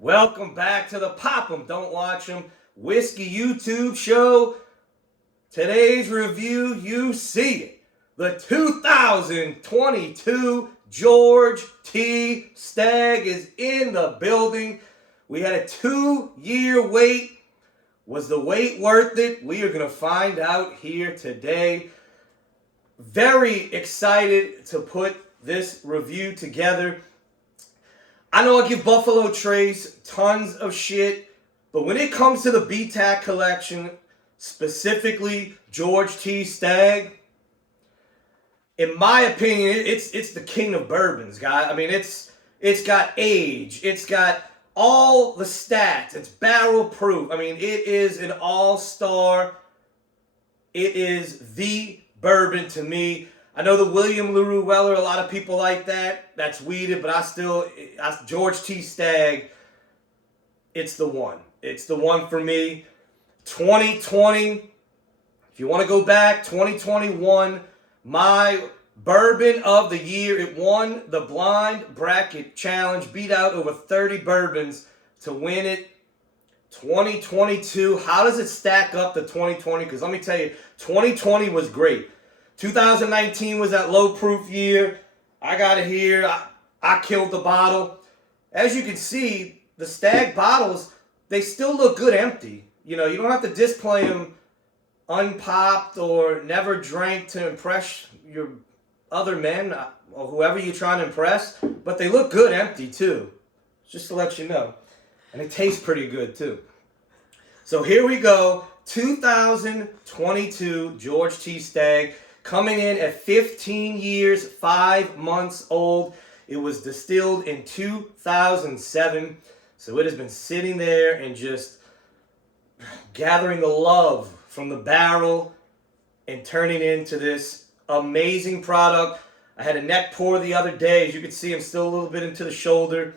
Welcome back to the Pop 'em, Don't Watch 'em Whiskey YouTube show. Today's review, you see it. The 2022 George T. Stagg is in the building. We had a 2-year wait. Was the wait worth it? We are going to find out here today. Very excited to put this review together. I know I give Buffalo Trace tons of shit, but when it comes to the BTAC collection, specifically George T. Stagg, in my opinion, it's the king of bourbons, guy. I mean, it's got age, it's got all the stats, it's barrel proof. I mean, it is an all-star. It is the bourbon to me. I know the William LaRue Weller, a lot of people like that. That's weeded, but George T. Stagg, it's the one. It's the one for me. 2020, if you want to go back, 2021, my bourbon of the year. It won the blind bracket challenge, beat out over 30 bourbons to win it. 2022, how does it stack up to 2020? Because let me tell you, 2020 was great. 2019 was that low proof year. I got it here. I killed the bottle. As you can see, the Stagg bottles, they still look good empty. You know, you don't have to display them unpopped or never drank to impress your other men or whoever you're trying to impress. But they look good empty too, just to let you know. And it tastes pretty good too. So here we go. 2022 George T. Stagg. Coming in at 15 years, 5 months old. It was distilled in 2007. So it has been sitting there and just gathering the love from the barrel and turning into this amazing product. I had a neck pour the other day. As you can see, I'm still a little bit into the shoulder.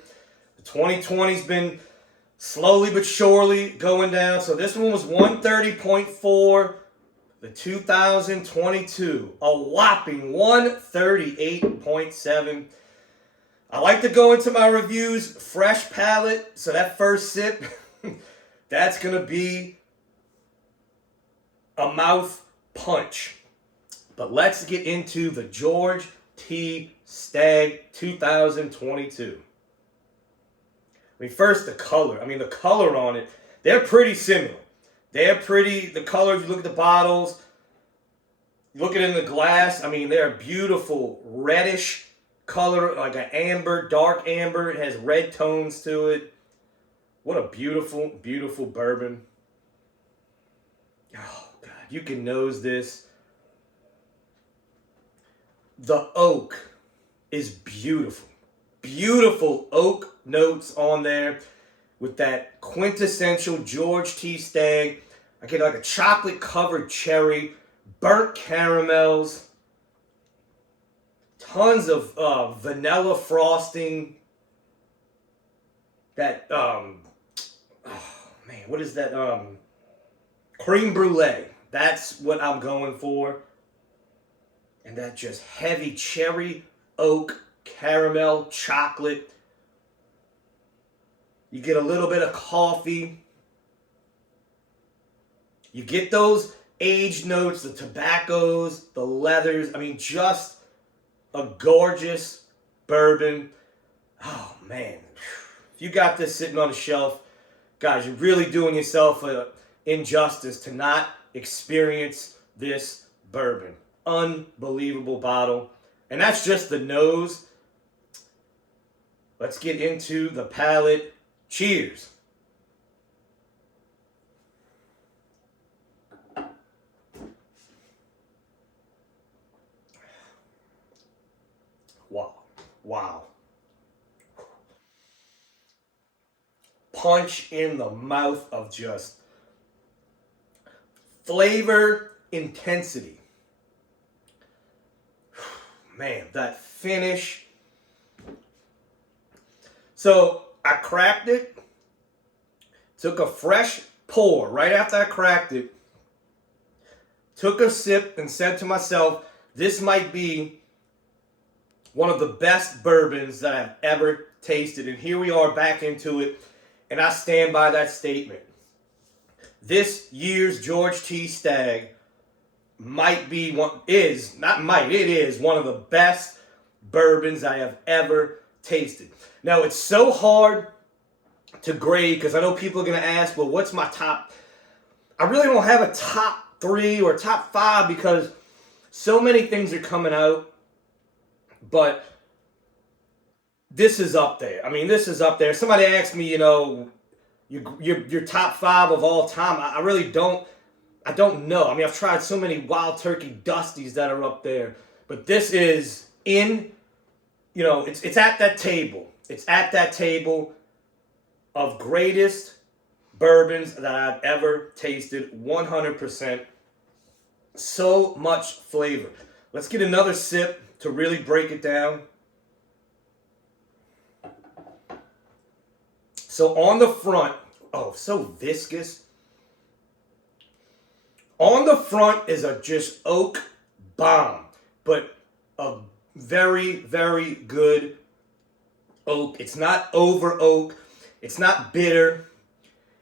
The 2020's been slowly but surely going down. So this one was 130.4. The 2022, a whopping 138.7. I like to go into my reviews fresh palate, so that first sip, that's going to be a mouth punch. But let's get into the George T. Stagg 2022. I mean, first the color. I mean, the color on it, they're pretty similar. They're pretty, the colors, you look at the bottles, you look at it in the glass, I mean, they're a beautiful reddish color, like an amber, dark amber. It has red tones to it. What a beautiful, beautiful bourbon. Oh, God, you can nose this. The oak is beautiful. Beautiful oak notes on there. With that quintessential George T. Stagg. I get like a chocolate-covered cherry, burnt caramels, tons of vanilla frosting. That, oh man, what is that? Creme brulee. That's what I'm going for. And that just heavy cherry, oak, caramel, chocolate. You get a little bit of coffee. You get those aged notes, the tobaccos, the leathers. I mean, just a gorgeous bourbon. Oh, man. If you got this sitting on the shelf, guys, you're really doing yourself an injustice to not experience this bourbon. Unbelievable bottle. And that's just the nose. Let's get into the palate. Cheers. Wow. Wow. Punch in the mouth of just flavor intensity. Man, that finish. So, I cracked it, took a fresh pour right after I cracked it, took a sip and said to myself, this might be one of the best bourbons that I've ever tasted. And here we are back into it. and I stand by that statement. This year's George T. Stagg might be it is one of the best bourbons I have ever tasted. Now, it's so hard to grade because I know people are going to ask, well, what's my top? I really don't have a top 3 or top 5 because so many things are coming out, but this is up there. I mean, this is up there. Somebody asked me, your top 5 of all time. I really don't. I don't know. I mean, I've tried so many Wild Turkey Dusties that are up there, but this is it's at that table. It's at that table of greatest bourbons that I've ever tasted. 100%. So much flavor. Let's get another sip to really break it down. So on the front, so viscous. On the front is a just oak bomb, but a very, very good oak. It's not over oak. It's not bitter.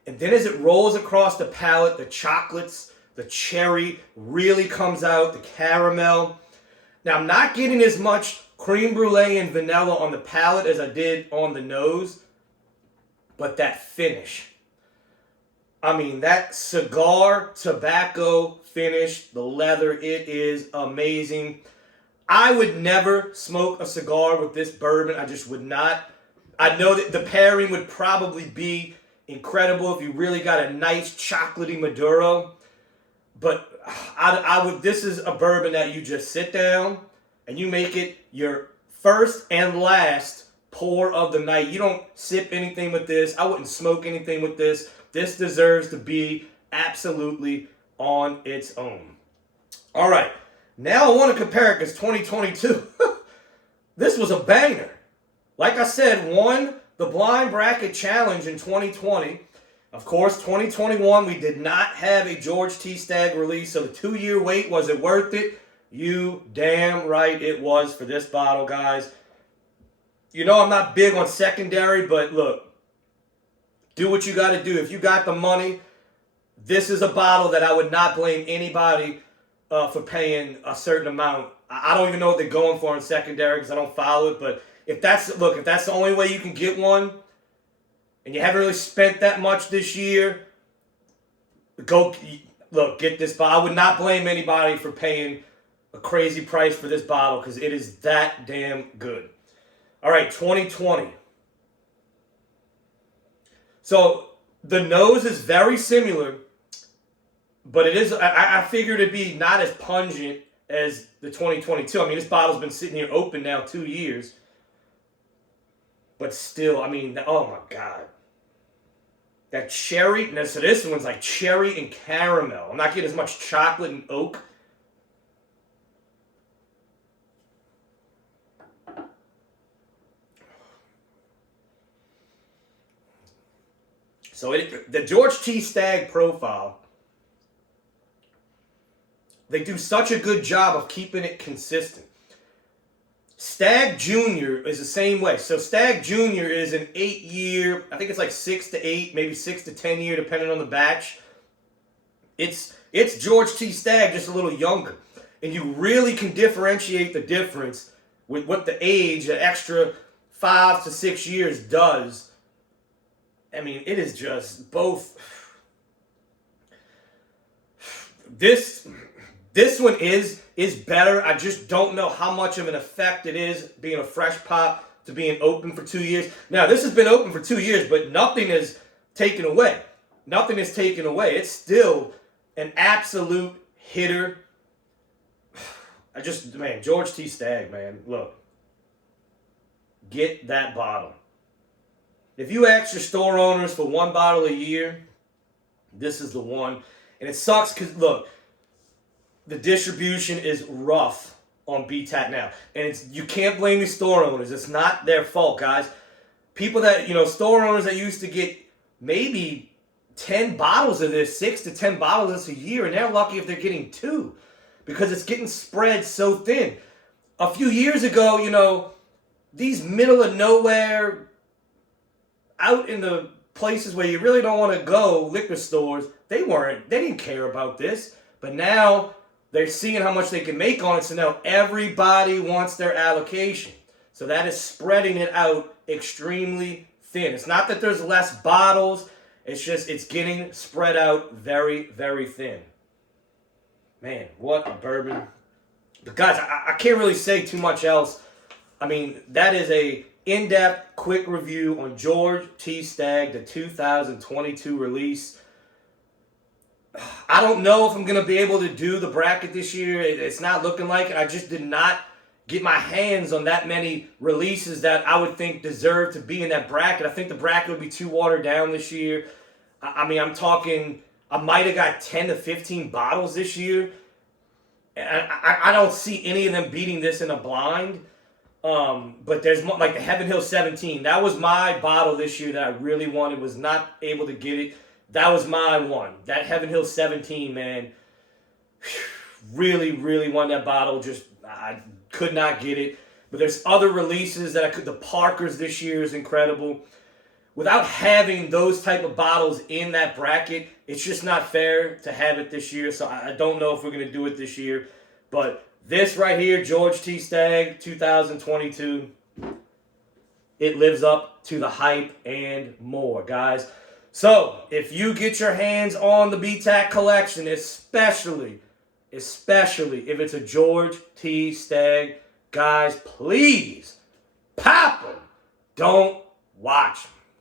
And then as it rolls across the palate, the chocolates, the cherry really comes out, the caramel. Now, I'm not getting as much creme brulee and vanilla on the palate as I did on the nose, but that finish. I mean, that cigar tobacco finish, the leather, it is amazing. I would never smoke a cigar with this bourbon. I just would not. I know that the pairing would probably be incredible if you really got a nice chocolatey Maduro. But I would. This is a bourbon that you just sit down and you make it your first and last pour of the night. You don't sip anything with this. I wouldn't smoke anything with this. This deserves to be absolutely on its own. All right. Now I want to compare it because 2022, this was a banger. Like I said, won the Blind Bracket Challenge in 2020. Of course, 2021, we did not have a George T. Stagg release, so the 2-year wait, was it worth it? You damn right it was for this bottle, guys. You know I'm not big on secondary, but look, do what you got to do. If you got the money, this is a bottle that I would not blame anybody for paying a certain amount. I don't even know what they're going for in secondary because I don't follow it. But if that's the only way you can get one, and you haven't really spent that much this year, get this bottle. I would not blame anybody for paying a crazy price for this bottle because it is that damn good. All right, 2020. So the nose is very similar, but it is. I figured it'd be not as pungent as the 2022. I mean, this bottle's been sitting here open now 2 years, but still, I mean, oh my God, that cherry. Now, so this one's like cherry and caramel. I'm not getting as much chocolate and oak. So the George T. Stagg profile, they do such a good job of keeping it consistent. Stagg Jr. is the same way. So Stagg Jr. is an 8-year, I think it's like 6 to 8, maybe 6 to 10 year, depending on the batch. It's George T. Stagg, just a little younger. And you really can differentiate the difference with what the age, the extra 5 to 6 years does. I mean, it is just both. This one is better. I just don't know how much of an effect it is being a fresh pop to being open for 2 years. Now, this has been open for 2 years, but nothing is taken away. Nothing is taken away. It's still an absolute hitter. George T. Stagg, man, look. Get that bottle. If you ask your store owners for one bottle a year, this is the one. And it sucks because, look, the distribution is rough on BTAC now. And you can't blame the store owners. It's not their fault, guys. People that, store owners that used to get maybe 10 bottles of this, 6 to 10 bottles of this a year, and they're lucky if they're getting 2 because it's getting spread so thin. A few years ago, these middle of nowhere, out in the places where you really don't want to go, liquor stores, they didn't care about this. But now they're seeing how much they can make on it, so now everybody wants their allocation. So that is spreading it out extremely thin. It's not that there's less bottles, it's just it's getting spread out very, very thin. Man, what a bourbon. But guys, I can't really say too much else. I mean, that is a in-depth, quick review on George T. Stagg, the 2022 release. I don't know if I'm going to be able to do the bracket this year. It's not looking like it. I just did not get my hands on that many releases that I would think deserve to be in that bracket. I think the bracket would be too watered down this year. I mean, I'm talking, I might have got 10 to 15 bottles this year. And I don't see any of them beating this in a blind. But there's like the Heaven Hill 17. That was my bottle this year that I really wanted. Was not able to get it. That was my one. That Heaven Hill 17, man. Really, really wanted that bottle. Just I could not get it. But there's other releases that I could. The Parkers this year is incredible. Without having those type of bottles in that bracket, it's just not fair to have it this year. So I don't know if we're going to do it this year. But this right here, George T. Stagg, 2022, it lives up to the hype and more, guys. So if you get your hands on the BTAC collection, especially if it's a George T. Stagg, guys, please pop them. Don't watch them.